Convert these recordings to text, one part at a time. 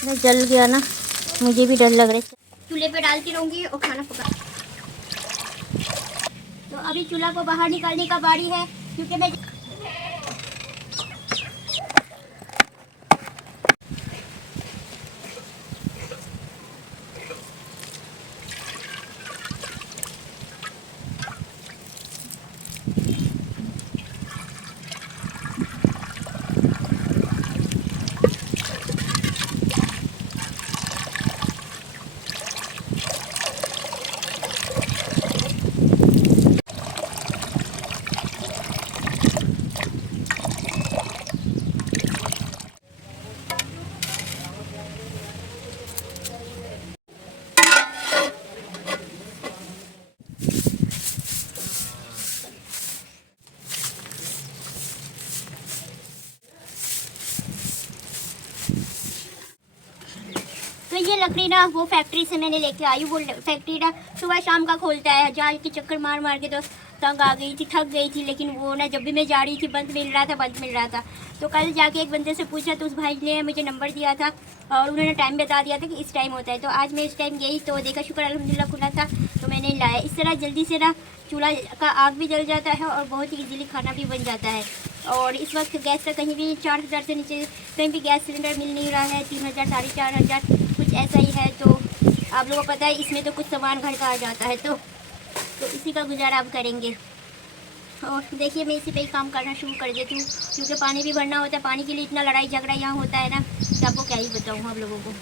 इतना जल गया ना, मुझे भी डर लग रहा है। चूल्हे पे डालती रहूँगी और खाना पका। तो अभी चूल्हा को बाहर निकालने का बारी है, क्योंकि मैं तो ये लकड़ी ना वो फैक्ट्री से मैंने लेके आई हूँ। वो फैक्ट्री ना सुबह शाम का खोलता है, जहाँ के चक्कर मार मार के तो तंग आ गई थी, थक गई थी। लेकिन वो ना जब भी मैं जा रही थी बंद मिल रहा था। तो कल जाके एक बंदे से पूछा तो उस भाई ने मुझे नंबर दिया था और उन्होंने टाइम बता दिया था कि इस टाइम होता है। तो आज मैं इस टाइम गई तो देखा, शुक्र अल्हम्दुलिल्लाह खुला था, तो मैंने लाया। इस तरह जल्दी से ना चूल्हा का आग भी जल जाता है और बहुत ही ईजीली खाना भी बन जाता है। और इस वक्त गैस का कहीं भी 4000 से नीचे कहीं भी गैस सिलेंडर मिल नहीं रहा है। 3000 4500 कुछ ऐसा ही है। तो आप लोगों को पता है इसमें तो कुछ सामान घर का आ जाता है। तो इसी का गुजारा आप करेंगे। और देखिए मैं इसी पे ही काम करना शुरू कर देती हूँ, क्योंकि पानी भी भरना होता है। पानी के लिए इतना लड़ाई झगड़ा यहाँ होता है ना कि आपको क्या ही बताऊँ आप लोगों को।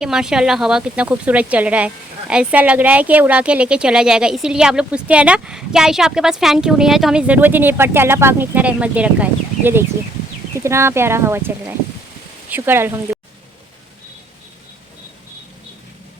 कि माशाल्लाह हवा कितना खूबसूरत चल रहा है, ऐसा लग रहा है कि उड़ा के लेके चला जाएगा। इसीलिए आप लोग पूछते हैं ना कि आयशा आपके पास फ़ैन क्यों नहीं है, तो हमें ज़रूरत ही नहीं पड़ती। अल्लाह पाक ने इतना रहमत दे रखा है। ये देखिए कितना प्यारा हवा चल रहा है, शुक्र अल्हम्दुलिल्लाह।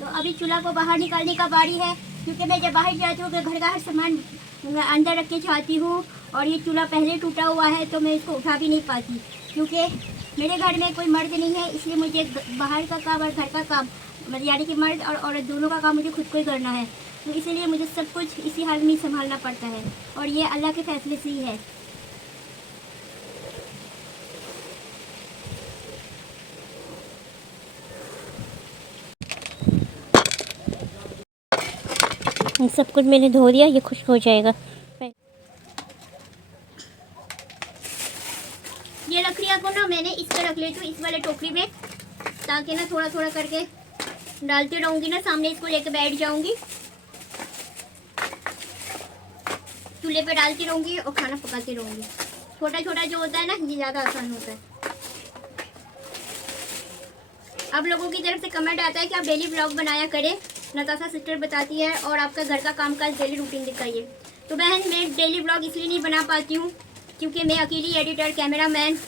तो अभी चूल्हा को बाहर निकालने का बारी है, क्योंकि मैं जब बाहर जाती हूँ घर का हर सामान अंदर रख के जाती हूँ। और ये चूल्हा पहले टूटा हुआ है तो मैं इसको उठा भी नहीं पाती, क्योंकि मेरे घर में कोई मर्द नहीं है। इसलिए मुझे बाहर का काम और घर का काम, यानी कि मर्द और औरत दोनों का काम मुझे खुद को ही करना है। तो इसीलिए मुझे सब कुछ इसी हाल में संभालना पड़ता है, और ये अल्लाह के फैसले से ही है। सब कुछ मैंने धो दिया, ये खुश्क हो जाएगा। ये लकड़ियाँ को ना मैंने इस पर रख लेती हूँ, इस वाले टोकरी में, ताकि ना थोड़ा थोड़ा करके डालती रहूँगी ना, सामने इसको लेके बैठ जाऊँगी, चूल्हे पे डालती रहूँगी और खाना पकाती रहूँगी। छोटा छोटा जो होता है ना ये ज़्यादा आसान होता है। आप लोगों की तरफ से कमेंट आता है कि आप डेली ब्लॉग बनाया करें, नताशा सिस्टर बताती है, और आपका घर का कामकाज डेली रूटीन दिखाइए। तो बहन मैं डेली ब्लॉग इसलिए नहीं बना पाती हूँ क्योंकि मैं अकेली एडिटर, कैमरामैन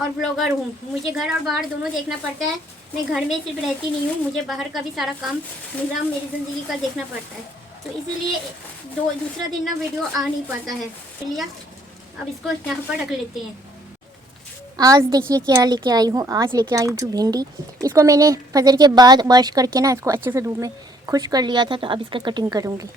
और ब्लॉगर हूँ। मुझे घर और बाहर दोनों देखना पड़ता है। मैं घर में सिर्फ रहती नहीं हूँ, मुझे बाहर का भी सारा काम निज़ाम मेरी ज़िंदगी का देखना पड़ता है। तो इसीलिए दूसरा दिन ना वीडियो आ नहीं पाता है। चलिए अब इसको यहाँ पर रख लेते हैं। आज देखिए क्या लेके आई हूँ। आज लेके आई हूँ जो भिंडी, इसको मैंने फजर के बाद वॉश करके ना इसको अच्छे से धूप में खुश कर लिया था। तो अब इसका कटिंग करूँगी।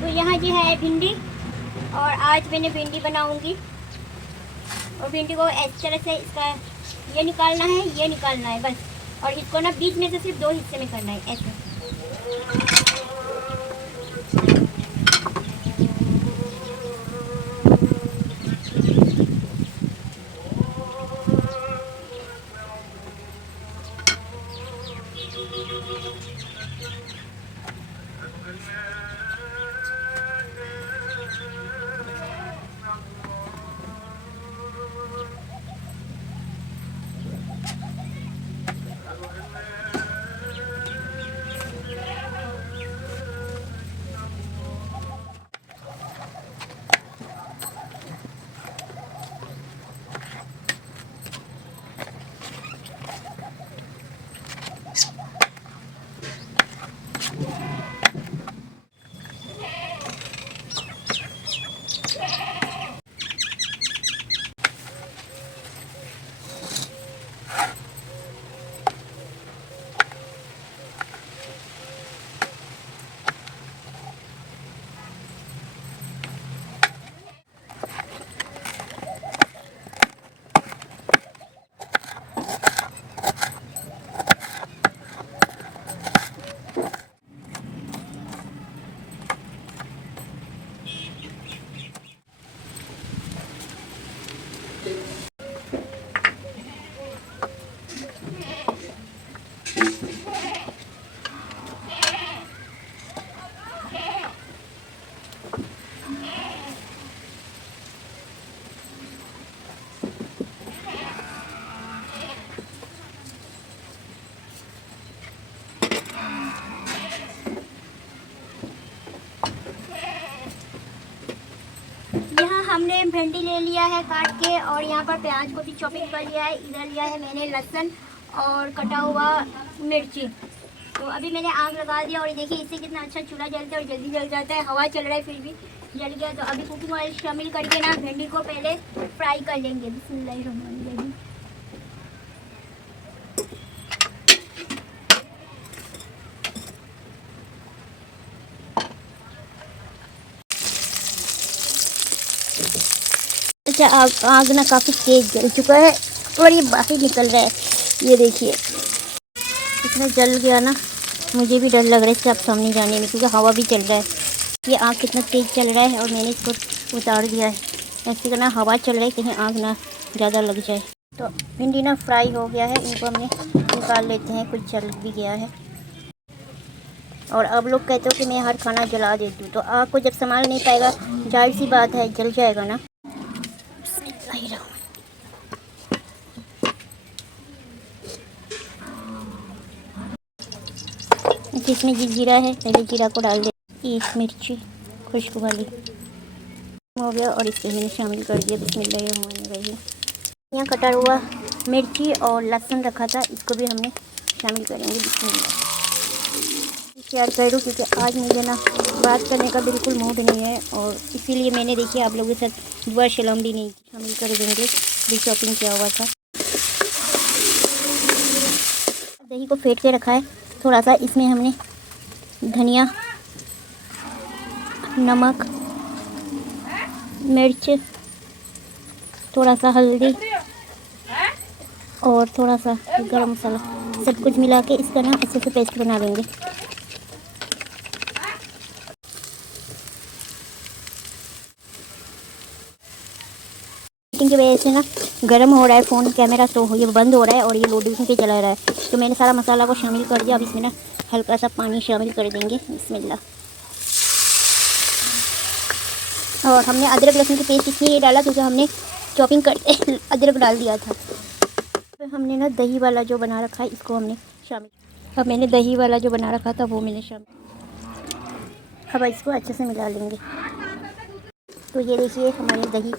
तो यहाँ जी है भिंडी, और आज मैंने भिंडी बनाऊँगी। और भिंडी को इस तरह से इसका ये निकालना है बस। और इसको ना बीच में से सिर्फ 2 हिस्से में करना है ऐसे। टाइम भिंडी ले लिया है काट के, और यहाँ पर प्याज को भी चॉपिंग कर लिया है। इधर लिया है मैंने लहसुन और कटा हुआ मिर्ची। तो अभी मैंने आग लगा दिया, और देखिए इससे कितना अच्छा चूल्हा जलता है और जल्दी जल जाता है। हवा चल रहा है फिर भी जल गया। तो अभी कुकिंग ऑयल शामिल करके ना भिंडी को पहले फ्राई कर लेंगे। बिस्मिल्लाहिर्रहमानिर्रहीम। अच्छा, आग ना काफ़ी तेज़ जल चुका है और ये बाहर निकल रहा है। ये देखिए इतना जल गया ना, मुझे भी डर लग रहा है इससे आप सामने जाने में, क्योंकि हवा भी चल रहा है। ये आग कितना तेज़ चल रहा है और मैंने इसको उतार दिया है। ऐसे करना, हवा चल रहा है, कहीं आग ना ज़्यादा लग जाए। तो भिंडी ना फ्राई हो गया है, इनको हमने निकाल लेते हैं। कुछ जल भी गया है। और अब लोग कहते हो कि मैं हर खाना जला देती हूँ, तो आग को जब संभाल नहीं पाएगा, जाहिर सी बात है जल जाएगा ना। इसमें जीरा है, पहले जीरा को डाल दे। एक मिर्ची खुशबू वाली हो गया और इसको मैंने शामिल कर दिया। बिस्मिल्लाहिर्रहमानिर्रहीम। यहाँ कटा हुआ मिर्ची और लहसुन रखा था, इसको भी हमने शामिल करेंगे। बिस्मिल्लाह। शेयर करूँ क्योंकि आज मुझे ना बात करने का बिल्कुल मूड नहीं है, और इसीलिए मैंने देखिए आप लोगों के साथ दुआ सलाम भी नहीं शामिल कर देंगे, भी शॉपिंग किया हुआ था। दही को फेंट के रखा है थोड़ा सा। इसमें हमने धनिया, नमक, मिर्च, थोड़ा सा हल्दी और थोड़ा सा गरम मसाला, सब कुछ मिला के इसका ना अच्छे से पेस्ट बना लेंगे। की वजह से ना गर्म हो रहा है फ़ोन, कैमरा, तो ये बंद हो रहा है और ये लोडिंग पे चला रहा है। तो मैंने सारा मसाला को शामिल कर दिया। अब इसमें ना हल्का सा पानी शामिल कर देंगे। बिस्मिल्लाह। और हमने अदरक लहसुन की पेस्ट इसलिए डाला क्योंकि हमने चॉपिंग करके अदरक डाल दिया था। तो हमने ना दही वाला जो बना रखा है इसको हमने शामिल, अब मैंने दही वाला जो बना रखा था वो मैंने शामिल। अब इसको अच्छे से मिला लेंगे। तो ये देखिए हमारे दही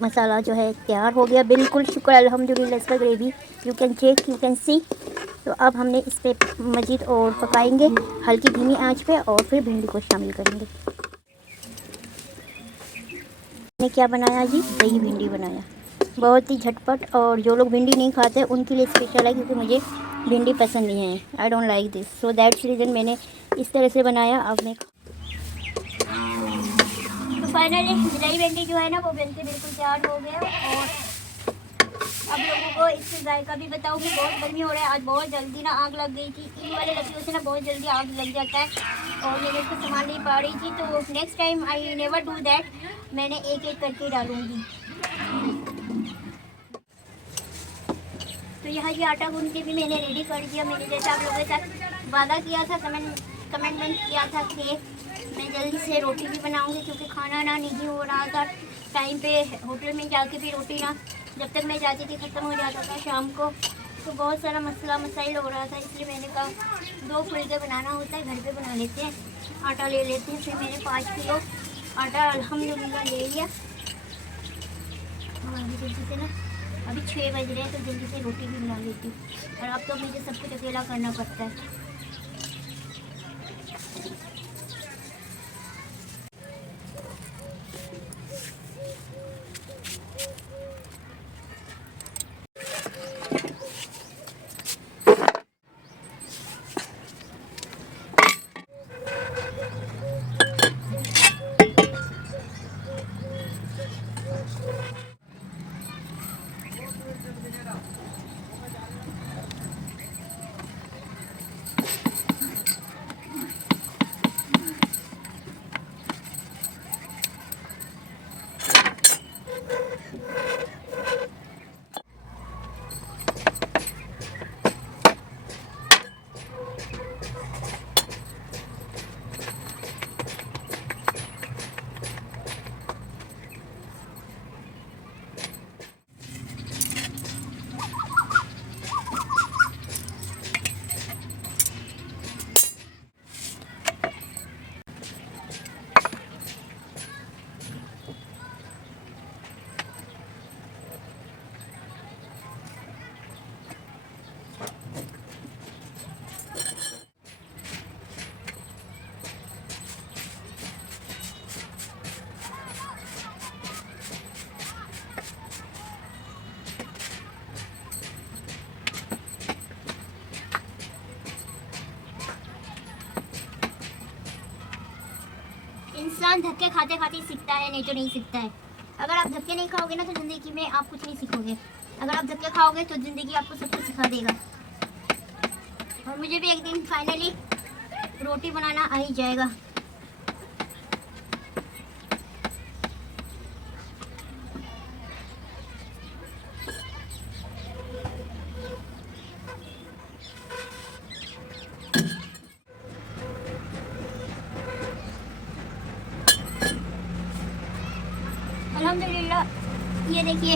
मसाला जो है तैयार हो गया बिल्कुल। शुक्र अल्हम्दुलिल्लाह। इसका gravy you can check, you can see. तो अब हमने इस पर मज़ीद और पकाएंगे हल्की धीमी आंच पे, और फिर भिंडी को शामिल करेंगे। मैंने क्या बनाया जी, दही भिंडी बनाया। बहुत ही झटपट, और जो लोग भिंडी नहीं खाते उनके लिए स्पेशल है, क्योंकि मुझे भिंडी पसंद नहीं है। I don't like this, so that's reason मैंने इस तरह से बनाया। अब मैं फाइनली दही भिंडी जो है ना वो बनके बिल्कुल तैयार हो गया। और अब लोगों को इससे जायका भी बताऊँगी। बहुत गर्मी हो रहा है, आज बहुत जल्दी ना आग लग गई थी। इन वाले लकड़ियों से ना बहुत जल्दी आग लग जाता है, और मैं इसको संभाल नहीं पा रही थी। तो next time I never do that, मैंने एक एक करके डालूँगी। तो यहाँ ये आटा गूंद के भी मैंने रेडी कर दिया। मैंने जैसा आप लोगों के साथ वादा किया था, कमेंटमेंट किया था कि मैं जल्दी से रोटी भी बनाऊंगी, क्योंकि खाना ना नहीं हो रहा था टाइम पे। होटल में जाके भी रोटी ना जब तक मैं जाती थी ख़त्म हो जाता था शाम को। तो बहुत सारा मसाइल हो रहा था, इसलिए मैंने कहा 2 फुलके बनाना होता है, घर पे बना लेते हैं, आटा ले लेते हैं। फिर मैंने 5 किलो आटा अल्हम्दुलिल्लाह ले लिया। और अभी जल्दी से ना, अभी 6 बज रहे हैं, तो जल्दी से रोटी भी बना लेती हूँ। और अब तो मुझे सब कुछ अकेला करना पड़ता है। इंसान धक्के खाते खाते सीखता है, नहीं तो नहीं सीखता है। अगर आप धक्के नहीं खाओगे ना तो ज़िंदगी में आप कुछ नहीं सीखोगे। अगर आप धक्के खाओगे तो ज़िंदगी आपको सब कुछ सिखा देगा। और मुझे भी एक दिन फाइनली रोटी बनाना आ ही जाएगा। अल्हम्दुलिल्लाह, ये देखिए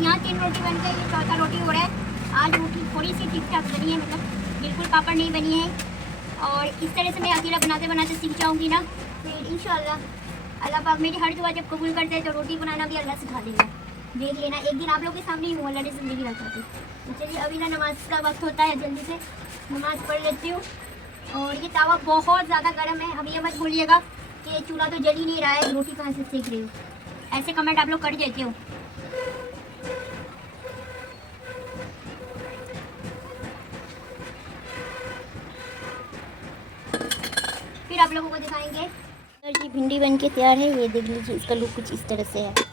यहाँ 3 रोटी बन गई, ये चौथा रोटी हो रहा है। आज रोटी थोड़ी सी ठीक ठाक बनी है, मतलब बिल्कुल पापड़ नहीं बनी है। और इस तरह से मैं अकेला बनाते बनाते सीख जाऊँगी ना, फिर इंशाल्लाह अल्लाह पाक मेरी हर दुआ जब कबूल करते हैं तो रोटी बनाना भी अल्लाह सिखा देगा। देख लेना, एक दिन आप लोग के सामने ही हूँ, अल्लाह ने ज़िंदगी रखाती। तो चलिए अभी ना नमाज का वक्त होता है, जल्दी से नमाज़ पढ़ लेती हूँ। और ये तावा बहुत ज़्यादा गर्म है, अब ये मत बोलिएगा कि चूल्हा तो जल ही नहीं रहा है, रोटी कहाँ से सेक रही हूँ। ऐसे कमेंट आप लोग कर देते हो। फिर आप लोगों को दिखाएंगे। जी भिंडी बन के तैयार है, ये देख लीजिए, इसका लुक कुछ इस तरह से है।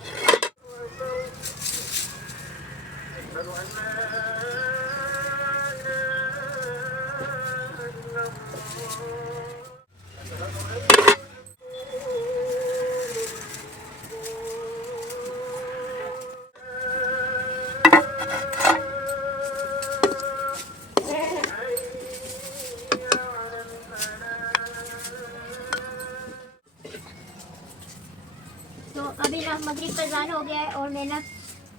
तो अभी ना मगरिब का अज़ान हो गया है और मैं ना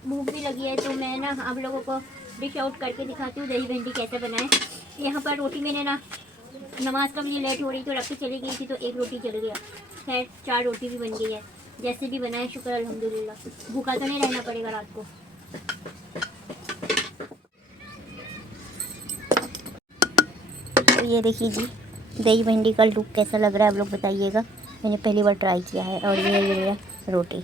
भूख भी लगी है, तो मैं ना आप लोगों को डिश आउट करके दिखाती हूँ दही भिंडी कैसे बनाएं। यहाँ पर रोटी मैंने ना नमाज का मुझे लेट हो रही तो रख के चली गई थी, तो एक रोटी चल गया। खैर 4 रोटी भी बन गई है, जैसे भी बनाए शुक्र अल्हम्दुलिल्लाह। भूखा तो नहीं रहना पड़ेगा रात को। तो ये देखिए जी, दही भिंडी का लुक कैसा लग रहा है आप लोग बताइएगा। मैंने पहली बार ट्राई किया है। और ये रोटी।